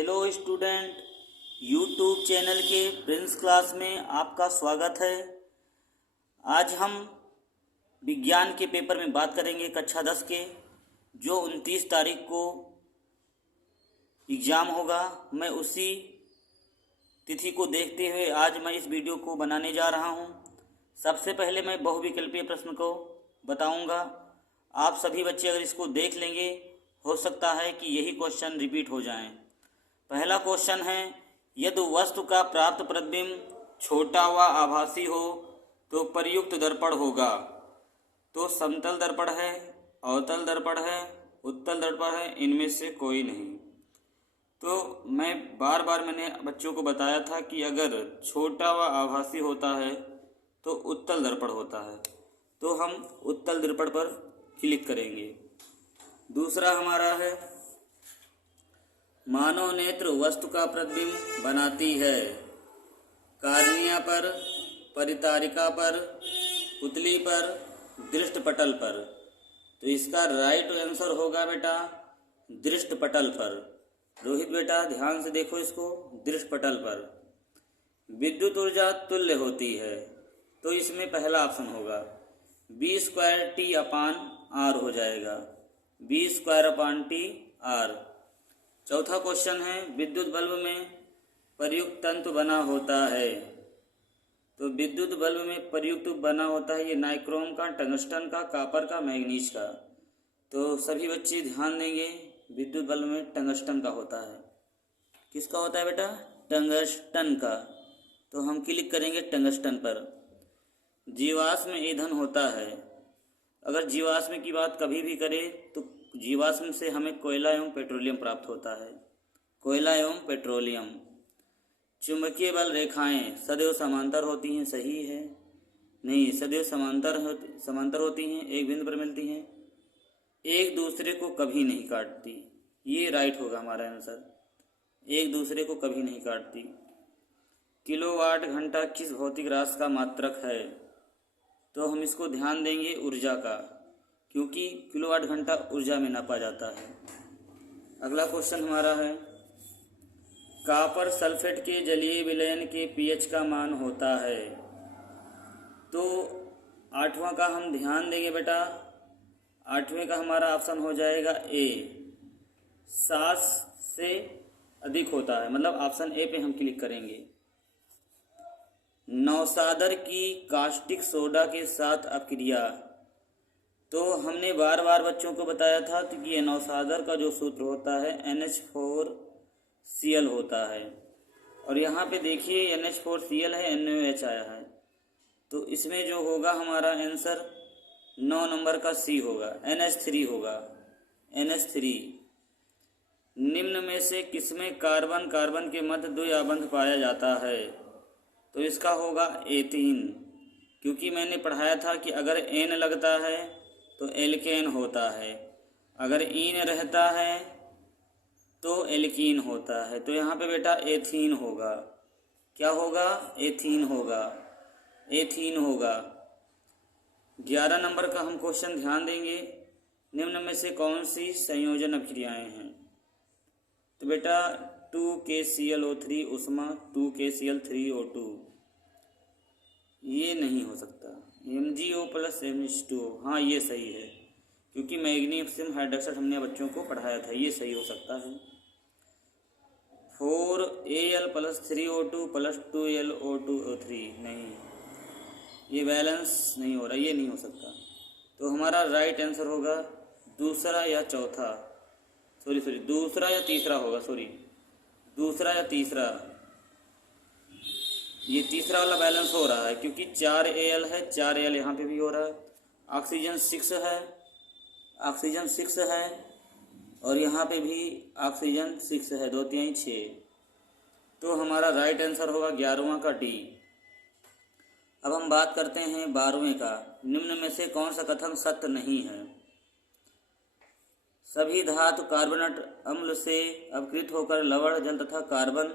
Hello student, YouTube channel के Prince class में आपका स्वागत है। आज हम विज्ञान के पेपर में बात करेंगे कक्षा 10 के, जो 29 तारीख को एग्ज़ाम होगा। मैं उसी तिथि को देखते हुए आज मैं इस वीडियो को बनाने जा रहा हूं। सबसे पहले मैं बहुविकल्पीय प्रश्न को बताऊंगा। आप सभी बच्चे अगर इसको देख लेंगे, हो सकता है कि यही क्वेश्चन रिपीट हो जाएं। पहला क्वेश्चन है, यदि वस्तु का प्राप्त प्रतिबिंब छोटा व आभासी हो तो प्रयुक्त दर्पण होगा। तो समतल दर्पण है, अवतल दर्पण है, उत्तल दर्पण है, इनमें से कोई नहीं। तो मैं बार मैंने बच्चों को बताया था कि अगर छोटा व आभासी होता है तो उत्तल दर्पण होता है। तो हम उत्तल दर्पण पर क्लिक करेंगे। दूसरा हमारा है, मानव नेत्र वस्तु का प्रतिबिंब बनाती है। कार्निया पर, परितारिका पर, पुतली पर, दृष्टपटल पर। तो इसका राइट आंसर होगा बेटा दृष्टपटल पर। रोहित बेटा ध्यान से देखो इसको, दृष्टपटल पर। विद्युत ऊर्जा तुल्य होती है, तो इसमें पहला ऑप्शन होगा V²T/R हो जाएगा, V²/T/R। चौथा क्वेश्चन है, विद्युत बल्ब में प्रयुक्त तंतु बना होता है। तो विद्युत बल्ब में प्रयुक्त बना होता है ये नाइक्रोम का, टंगस्टन का, कॉपर का, मैग्नीज का। तो सभी बच्चे ध्यान देंगे, विद्युत बल्ब में टंगस्टन का होता है। किसका होता है बेटा? टंगस्टन का। तो हम क्लिक करेंगे टंगस्टन पर। जीवाश्म ईंधन होता है। अगर जीवाश्म की बात कभी भी करें तो जीवाश्म से हमें कोयला एवं पेट्रोलियम प्राप्त होता है। कोयला एवं पेट्रोलियम। चुंबकीय बल रेखाएं सदैव समांतर होती हैं, सही है? नहीं, सदैव समांतर होती हैं, एक बिंदु पर मिलती हैं, एक दूसरे को कभी नहीं काटती। ये राइट होगा हमारा आंसर, एक दूसरे को कभी नहीं काटती। किलोवाट घंटा किस भौतिक राशि का मात्रक है? तो हम इसको ध्यान देंगे ऊर्जा का, क्योंकि किलोवाट घंटा ऊर्जा में नापा जाता है। अगला क्वेश्चन हमारा है, कॉपर सल्फेट के जलीय विलयन के पीएच का मान होता है। तो 8वां का हम ध्यान देंगे बेटा, 8वें का हमारा ऑप्शन हो जाएगा ए, 7 से अधिक होता है, मतलब ऑप्शन ए पे हम क्लिक करेंगे। नौसादर की कास्टिक सोडा के साथ अपक्रिया। तो हमने बार बच्चों को बताया था कि ये नौसादर का जो सूत्र होता है NH4Cl होता है, और यहाँ पे देखिए NH4Cl है, NaOH आया है। तो इसमें जो होगा हमारा आंसर 9 नंबर का सी होगा, NH3 होगा, NH3। निम्न में से किसमें कार्बन के मध्य द्वि आबंध पाया जाता है? तो इसका होगा एथीन, क्योंकि मैंने पढ़ाया था कि अगर एन लगता है तो एल्केन होता है, अगर ईन रहता है तो एल्कीन होता है। तो यहाँ पे बेटा एथीन होगा। क्या होगा? एथीन होगा, एथीन होगा। 11 नंबर का हम क्वेश्चन ध्यान देंगे, निम्न में से कौन सी संयोजन अभिक्रियाएं हैं? तो बेटा 2KClO3 उष्मा, 2KCl3O2। ये नहीं हो सकता। MgO + MH2O, हाँ ये सही है, क्योंकि मैग्नीशियम हाइड्रॉक्साइड हमने बच्चों को पढ़ाया था, ये सही हो सकता है। 4Al + 3O2 + 2LO2O3, नहीं, ये बैलेंस नहीं हो रहा, ये नहीं हो सकता। तो हमारा राइट आंसर होगा दूसरा या चौथा, दूसरा या तीसरा होगा, दूसरा या तीसरा। ये तीसरा वाला बैलेंस हो रहा है, क्योंकि 4Al है, 4Al यहाँ पे भी हो रहा है। ऑक्सीजन 6 है, और यहाँ पे भी ऑक्सीजन 6 है, 2 3 6। तो हमारा राइट आंसर होगा 11वां का डी। अब हम बात करते हैं 12वें का, निम्न में से कौन सा कथन सत्य नहीं है? सभी धातु कार्बोनेट अम्ल से अपकृत होकर लवण जल तथा कार्बन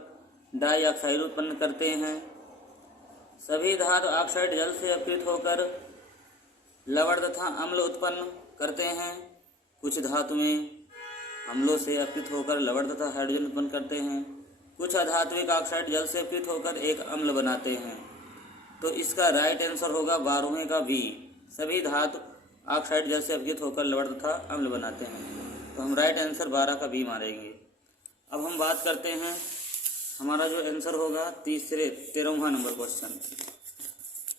डाइऑक्साइड उत्पन्न करते हैं। सभी धातु ऑक्साइड जल से अपकृत होकर लवण तथा अम्ल उत्पन्न करते हैं। कुछ धातुएं अम्लों से अपचित होकर लवण तथा हाइड्रोजन उत्पन्न करते हैं। कुछ अधात्विक ऑक्साइड जल से अपचित होकर एक अम्ल बनाते हैं। तो इसका राइट आंसर होगा 12वें का बी। सभी धातु ऑक्साइड जल से अपचित होकर लवण तथा अम्ल बनाते हैं। तो हम राइट आंसर 12 का बी मारेंगे। अब हम बात करते हैं, हमारा जो आंसर होगा 13वां नंबर क्वेश्चन।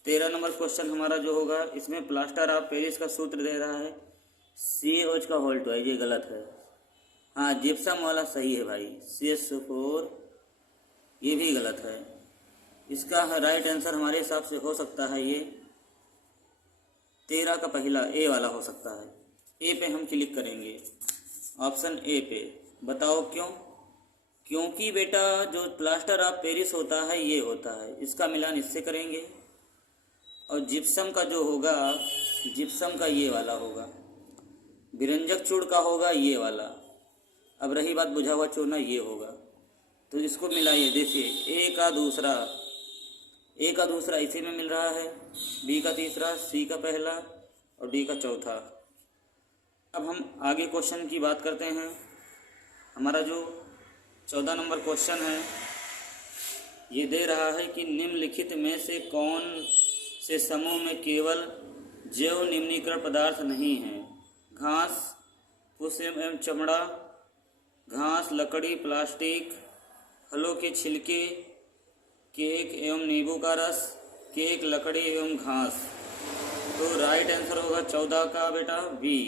13 नंबर क्वेश्चन हमारा जो होगा, इसमें प्लास्टर ऑफ पेरिस का सूत्र दे रहा है CaOH का होल 2, ये गलत है। हाँ, जिप्सम वाला सही है भाई, CH4 ये भी गलत है। इसका राइट आंसर हमारे हिसाब से हो सकता है ये 13 का पहला ए वाला हो सकता है। ए पे हम क्लिक करेंगे, ऑप्शन ए पे। बताओ क्यों? क्योंकि बेटा जो प्लास्टर ऑफ पेरिस होता है ये होता है, इसका मिलान इससे करेंगे, और जिप्सम का जो होगा, जिप्सम का ये वाला होगा, विरंजक चूड़ का होगा ये वाला। अब रही बात बुझा हुआ चूना, ये होगा। तो इसको मिलाइए, देखिए ए का दूसरा इसी में मिल रहा है, बी का तीसरा, सी का पहला और डी का चौथा। अब हम आगे क्वेश्चन की बात करते हैं। हमारा जो 14 नंबर क्वेश्चन है ये दे रहा है कि निम्नलिखित में से कौन से समूह में केवल जैव निम्नीकरण पदार्थ नहीं है? घास, फूस एवं चमड़ा, घास, लकड़ी, प्लास्टिक, फलों के छिलके, केक एवं नींबू का रस, केक, लकड़ी एवं घास। तो राइट आंसर होगा 14 का बेटा बी।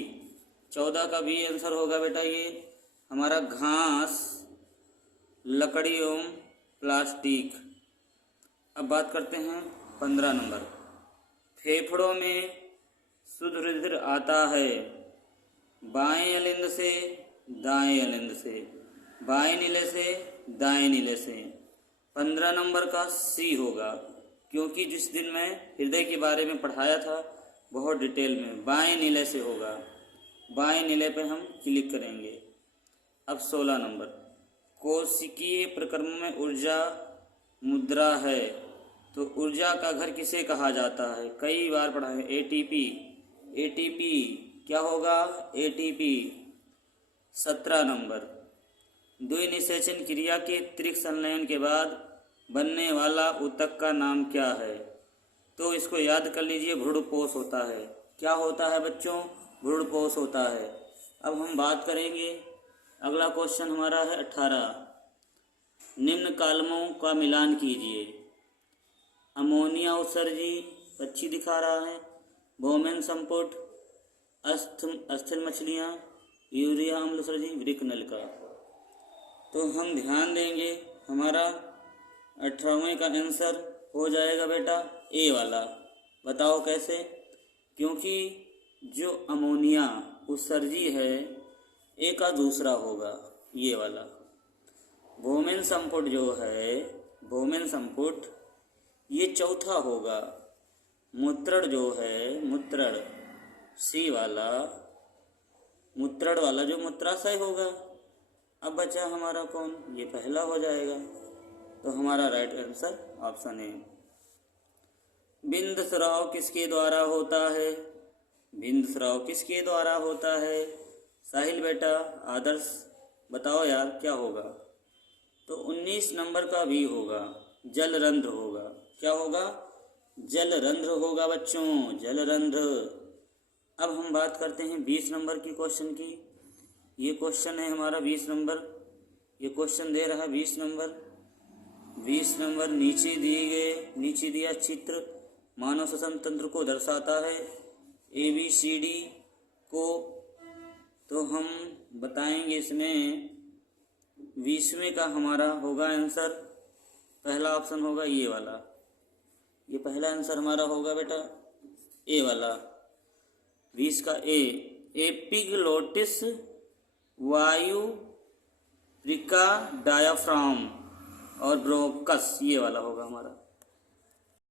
14 का बी आंसर होगा बेटा ये हमारा घास, लकड़ी एवं प्लास्टिक। अब बात करते हैं 15 नंबर। फेफड़ों में शुद्ध रुधिर आता है बाएं अलिंद से दाएं अलिंद से, बाएं नीले से दाएं नीले से। 15 नंबर का सी होगा, क्योंकि जिस दिन मैं हृदय के बारे में पढ़ाया था बहुत डिटेल में, बाएं नीले से होगा। बाएं नीले पे हम क्लिक करेंगे। अब 16 नंबर, कोशिकीय प्रक्रम में ऊर्जा मुद्रा है, तो ऊर्जा का घर किसे कहा जाता है? कई बार पढ़ा है, एटीपी। एटीपी क्या होगा? एटीपी। 17 नंबर, द्विनिषेचन क्रिया के त्रिक संलयन के बाद बनने वाला ऊतक का नाम क्या है? तो इसको याद कर लीजिए, भ्रूणपोष होता है। क्या होता है बच्चों? भ्रूणपोष होता है। अब हम बात करेंगे, अगला क्वेश्चन हमारा है 18। निम्न कालमों का मिलान कीजिए। अमोनिया उत्सर्जी अच्छी दिखा रहा है, बोमेन संपुट, अस्थिर मछलियाँ, यूरिया अम्ल उत्सर्जी, वृक्क नलिका। तो हम ध्यान देंगे, हमारा 18वें का आंसर हो जाएगा बेटा ए वाला। बताओ कैसे? क्योंकि जो अमोनिया उत्सर्जी है ए का दूसरा होगा ये वाला। बोमेन संपुट जो है, बोमेन संपुट ये चौथा होगा। मूत्रण जो है, मूत्रण सी वाला, मूत्रण वाला जो मूत्राशय होगा। अब बचा हमारा कौन? ये पहला हो जाएगा। तो हमारा राइट आंसर ऑप्शन ए। बिंद स्राव किसके द्वारा होता है? बिंद स्राव किसके द्वारा होता है? साहिल बेटा, आदर्श बताओ यार क्या होगा? तो 19 नंबर का भी होगा, जलरंध्र होगा। क्या होगा? जलरंध्र होगा बच्चों, जलरंध्र। अब हम बात करते हैं 20 नंबर की क्वेश्चन की। ये क्वेश्चन है हमारा 20 नंबर। ये क्वेश्चन दे रहा है 20 नंबर। 20 नंबर नीचे दिया चित्र मानव श्वसन तंत्र को दर्शाता है, ABCD को। तो हम बताएंगे इसमें 20वें का हमारा होगा आंसर, पहला ऑप्शन होगा ये वाला। ये पहला आंसर हमारा होगा बेटा ए वाला, 20 का ए। एपिग्लोटिस वायु प्रिका डायाफ्राम और ब्रोकस, ये वाला होगा हमारा।